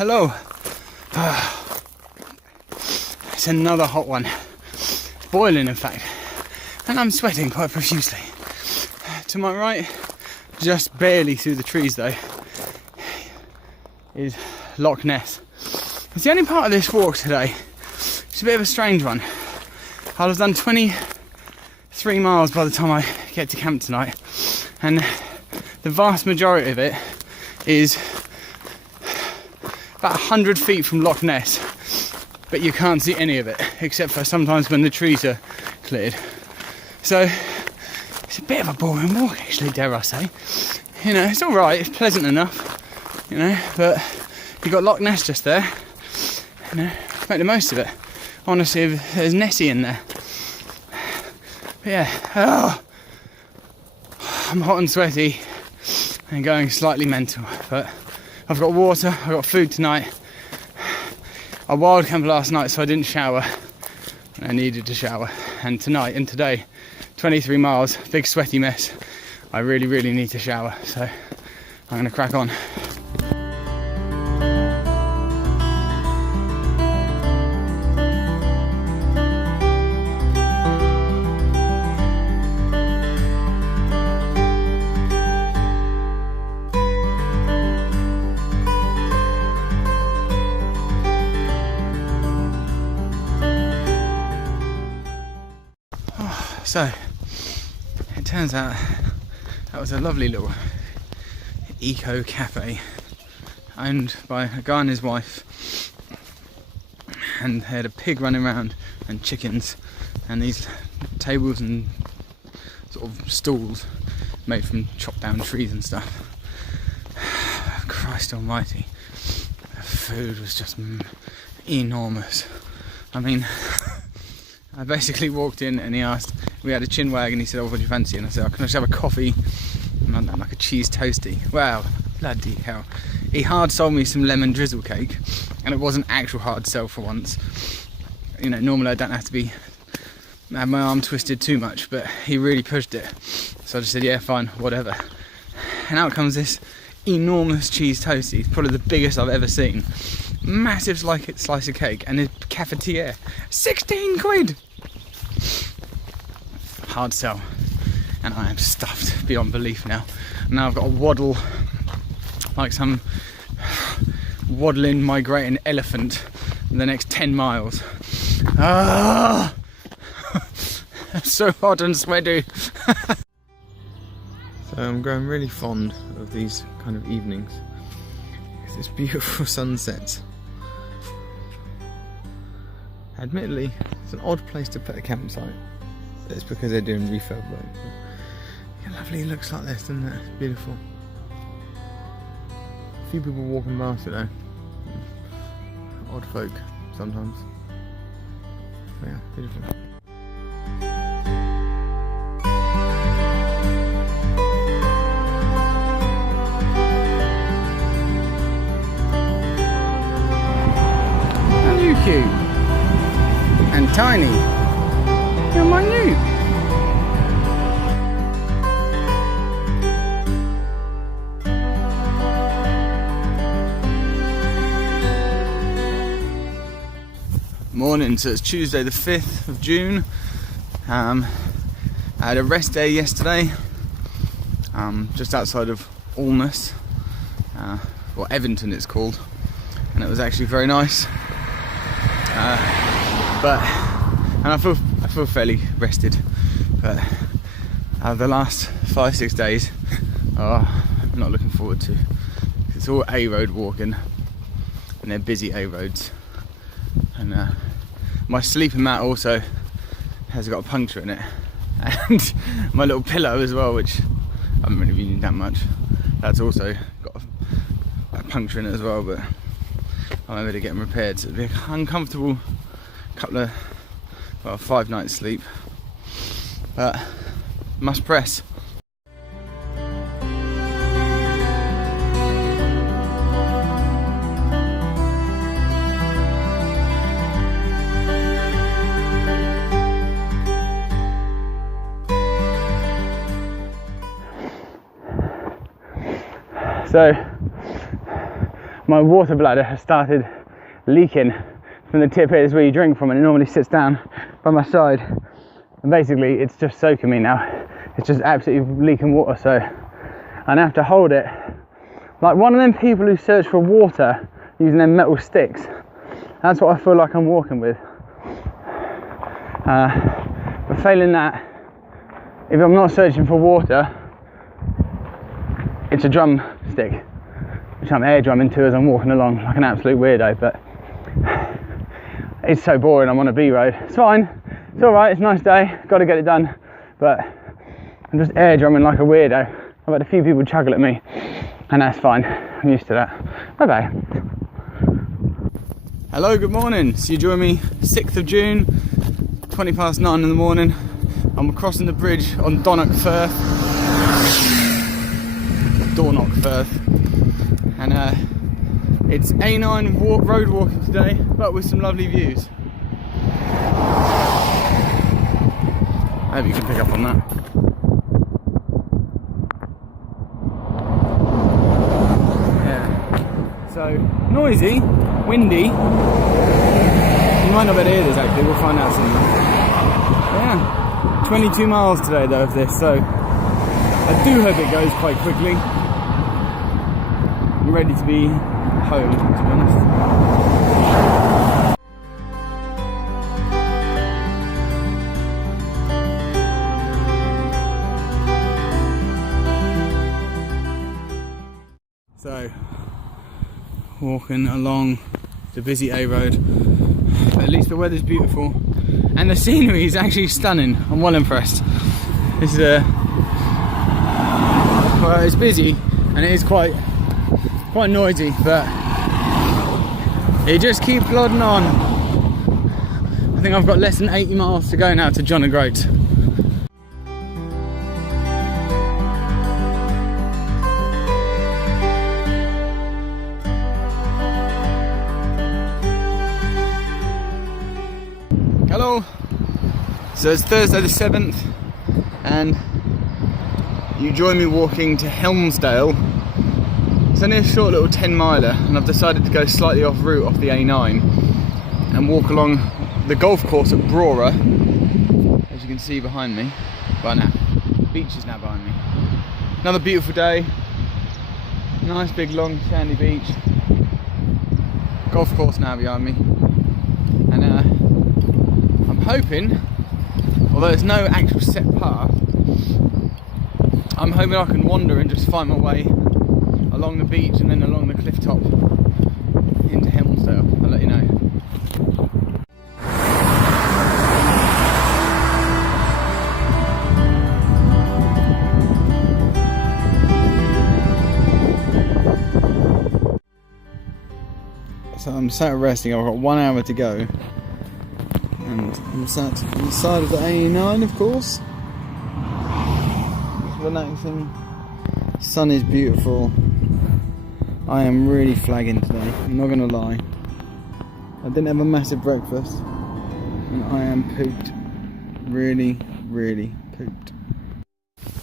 Hello. It's another hot one. Boiling, in fact. And I'm sweating quite profusely. To my right, just barely through the trees though, is Loch Ness. It's the only part of this walk today. It's a bit of a strange one. I'll have done 23 miles by the time I get to camp tonight, and the vast majority of it is about 100 feet from Loch Ness, but you can't see any of it except for sometimes when the trees are cleared. So it's a bit of a boring walk, actually, dare I say. You know, it's all right, it's pleasant enough, you know, but you've got Loch Ness just there. You know, make the most of it. I want to see if there's Nessie in there. But yeah, I'm hot and sweaty and going slightly mental, but I've got water, I've got food tonight. I wild camped last night, so I didn't shower. I needed to shower, and tonight and today, 23 miles, big sweaty mess. I really need to shower, so I'm going to crack on. So, it turns out that was a lovely little eco cafe owned by a guy and his wife, and they had a pig running around and chickens and these tables and sort of stools made from chopped down trees and stuff. Christ almighty, the food was just enormous. I mean, I basically walked in and he asked, we had a chin wag, and he said, oh, what do you fancy? And I said, oh, can I just have a coffee and like a cheese toasty? Wow, bloody hell. He hard sold me some lemon drizzle cake, and it wasn't actual hard sell for once. You know, normally I don't have to have my arm twisted too much, but he really pushed it. So I just said, yeah, fine, whatever. And out comes this enormous cheese toasty, probably the biggest I've ever seen. Massive slice of cake, and a cafetiere. 16 quid! Hard sell, and I am stuffed beyond belief now. Now I've got to waddle like some waddling, migrating elephant in the next 10 miles. Ah! I'm so hot and sweaty. So I'm growing really fond of these kind of evenings. It's beautiful sunsets. Admittedly, it's an odd place to put a campsite. It's because they're doing refurb work. Yeah, lovely, it looks like this, doesn't it? It's beautiful. A few people walking past today. Odd folk, sometimes. Yeah, beautiful. How you cute and tiny. You're minute. Morning, so it's Tuesday the 5th of June. I had a rest day yesterday, just outside of Inverness, or Everton it's called, and it was actually very nice. And I feel fairly rested, but the last 5-6 days I'm not looking forward to. It's all A road walking, and they're busy A roads, and my sleeping mat also has got a puncture in it, and my little pillow as well, which I haven't really been using that much, that's also got a puncture in it as well, but I'm able to get them repaired, so it'll be an uncomfortable couple of 5 nights sleep, but must press. So my water bladder has started leaking from the tip here. Is where you drink from, and it normally sits down by my side, and basically it's just soaking me now. It's just absolutely leaking water, so I have to hold it like one of them people who search for water using their metal sticks. That's what I feel like I'm walking with. But failing that, if I'm not searching for water, it's a drum stick, which I'm air drumming to as I'm walking along like an absolute weirdo. But it's so boring. I'm on a B road. It's fine. It's all right. It's a nice day. Got to get it done. But I'm just air drumming like a weirdo. I've had a few people chuckle at me, and that's fine. I'm used to that. Bye bye. Hello, good morning. So you join me 6th of June, 20 past 9 in the morning. I'm crossing the bridge on Dornoch Firth, and it's A9 road walking today, but with some lovely views. I hope you can pick up on that. Yeah. So noisy, windy. You might not be able to hear this actually. We'll find out soon. Yeah. 22 miles today though of this, so I do hope it goes quite quickly. I'm ready to be home, to be honest. So, walking along the busy A road, but at least the weather's beautiful and the scenery is actually stunning. I'm well impressed. This is well, it's busy and it is quite noisy, but you just keep plodding on. I think I've got less than 80 miles to go now to John and Groats. Hello! So it's Thursday the 7th and you join me walking to Helmsdale. It's only a short little 10 miler and I've decided to go slightly off route off the A9 and walk along the golf course at Brora, as you can see behind me. Right now, the beach is now behind me. Another beautiful day, nice big long sandy beach, golf course now behind me, and I'm hoping, although there's no actual set path, I'm hoping I can wander and just find my way along the beach and then along the cliff top into Helmsdale. I'll let you know. So I'm sat resting, I've got 1 hour to go. And I'm sat on the side of the A9, of course. Relaxing. Sun is beautiful. I am really flagging today, I'm not gonna lie. I didn't have a massive breakfast and I am pooped. Really, really pooped.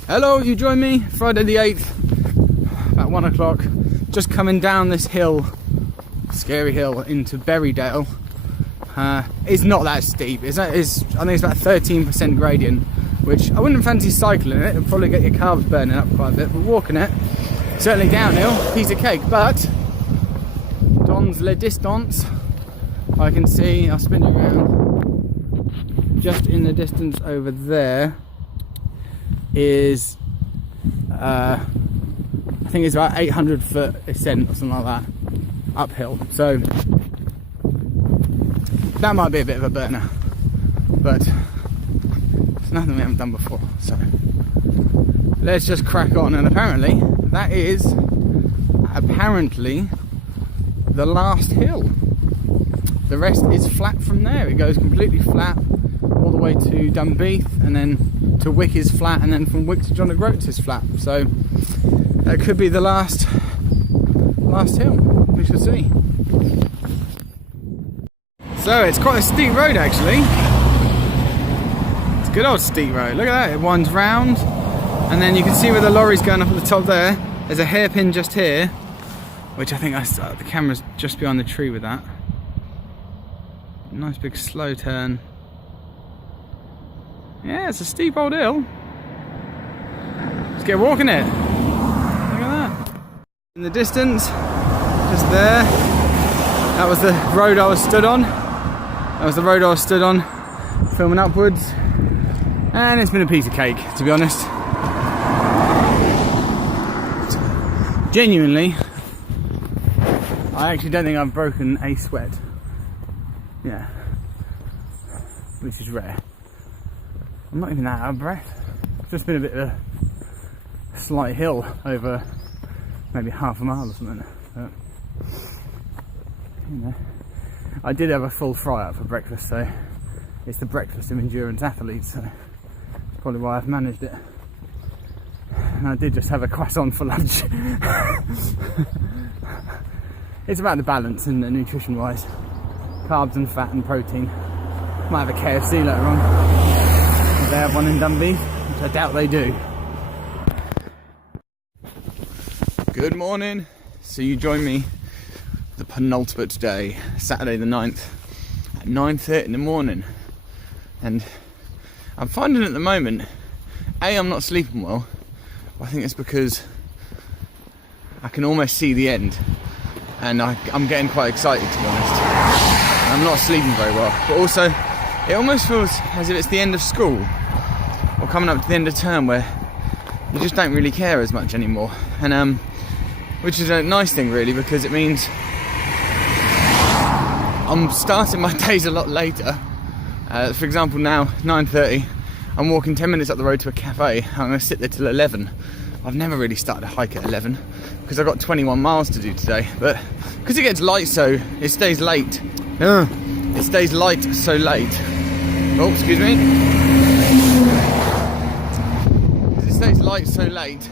Hello, you join me Friday the 8th, about 1 o'clock. Just coming down this hill, scary hill, into Berrydale. It's not that steep. I think it's about 13% gradient, which I wouldn't fancy cycling it. It'll probably get your calves burning up quite a bit, but walking it, certainly downhill, piece of cake. But dans le distance, I can see, I'll spin it around, just in the distance over there is I think it's about 800 foot ascent or something like that, uphill. So that might be a bit of a burner, but it's nothing we haven't done before. So let's just crack on. And apparently that is the last hill. The rest is flat from there. It goes completely flat all the way to Dunbeath, and then to Wick is flat, and then from Wick to John of Groats is flat. So that could be the last hill. We shall see. So it's quite a steep road actually. It's a good old steep road. Look at that, it winds round, and then you can see where the lorry's going up at the top there. There's a hairpin just here, which I think the camera's just behind the tree with that. Nice big slow turn. Yeah, it's a steep old hill. Let's get walking it. Look at that. In the distance, just there, that was the road I was stood on. Filming upwards. And it's been a piece of cake, to be honest. Genuinely, I actually don't think I've broken a sweat. Yeah. Which is rare. I'm not even that out of breath. It's just been a bit of a slight hill over maybe half a mile or something. But, you know, I did have a full fry up for breakfast, so it's the breakfast of endurance athletes, so that's probably why I've managed it. And I did just have a croissant for lunch. It's about the balance and the nutrition wise. Carbs and fat and protein. Might have a KFC later on. If they have one in Dundee, which I doubt they do. Good morning. So you join me the penultimate day, Saturday the 9th, at 9:30 in the morning. And I'm finding at the moment, I'm not sleeping well. I think it's because I can almost see the end, and I'm getting quite excited, to be honest. And I'm not sleeping very well, but also it almost feels as if it's the end of school or coming up to the end of term, where you just don't really care as much anymore, and which is a nice thing really, because it means I'm starting my days a lot later. For example, now 9:30. I'm walking 10 minutes up the road to a cafe. I'm going to sit there till 11. I've never really started a hike at 11 because I've got 21 miles to do today. But because it gets light, so it stays late. It stays light so late. Oh, excuse me. Because it stays light so late,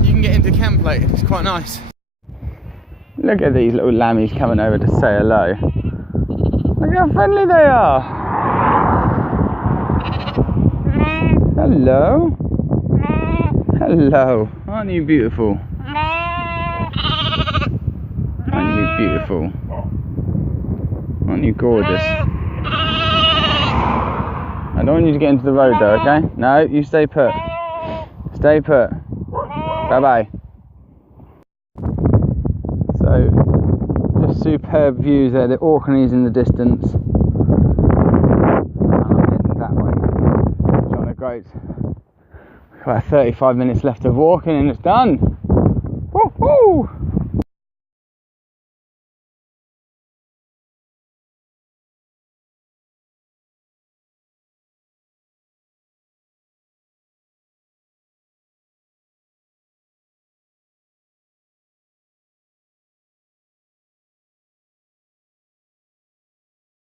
you can get into camp late. It's quite nice. Look at these little lammies coming over to say hello. Look how friendly they are. Hello. Hello. Aren't you beautiful? Aren't you beautiful? Aren't you gorgeous? I don't want you to get into the road though, okay? No, you stay put. Stay put. Bye bye. So, just superb views there. The Orkneys in the distance. Groats. About 35 minutes left of walking and it's done. Woo-hoo!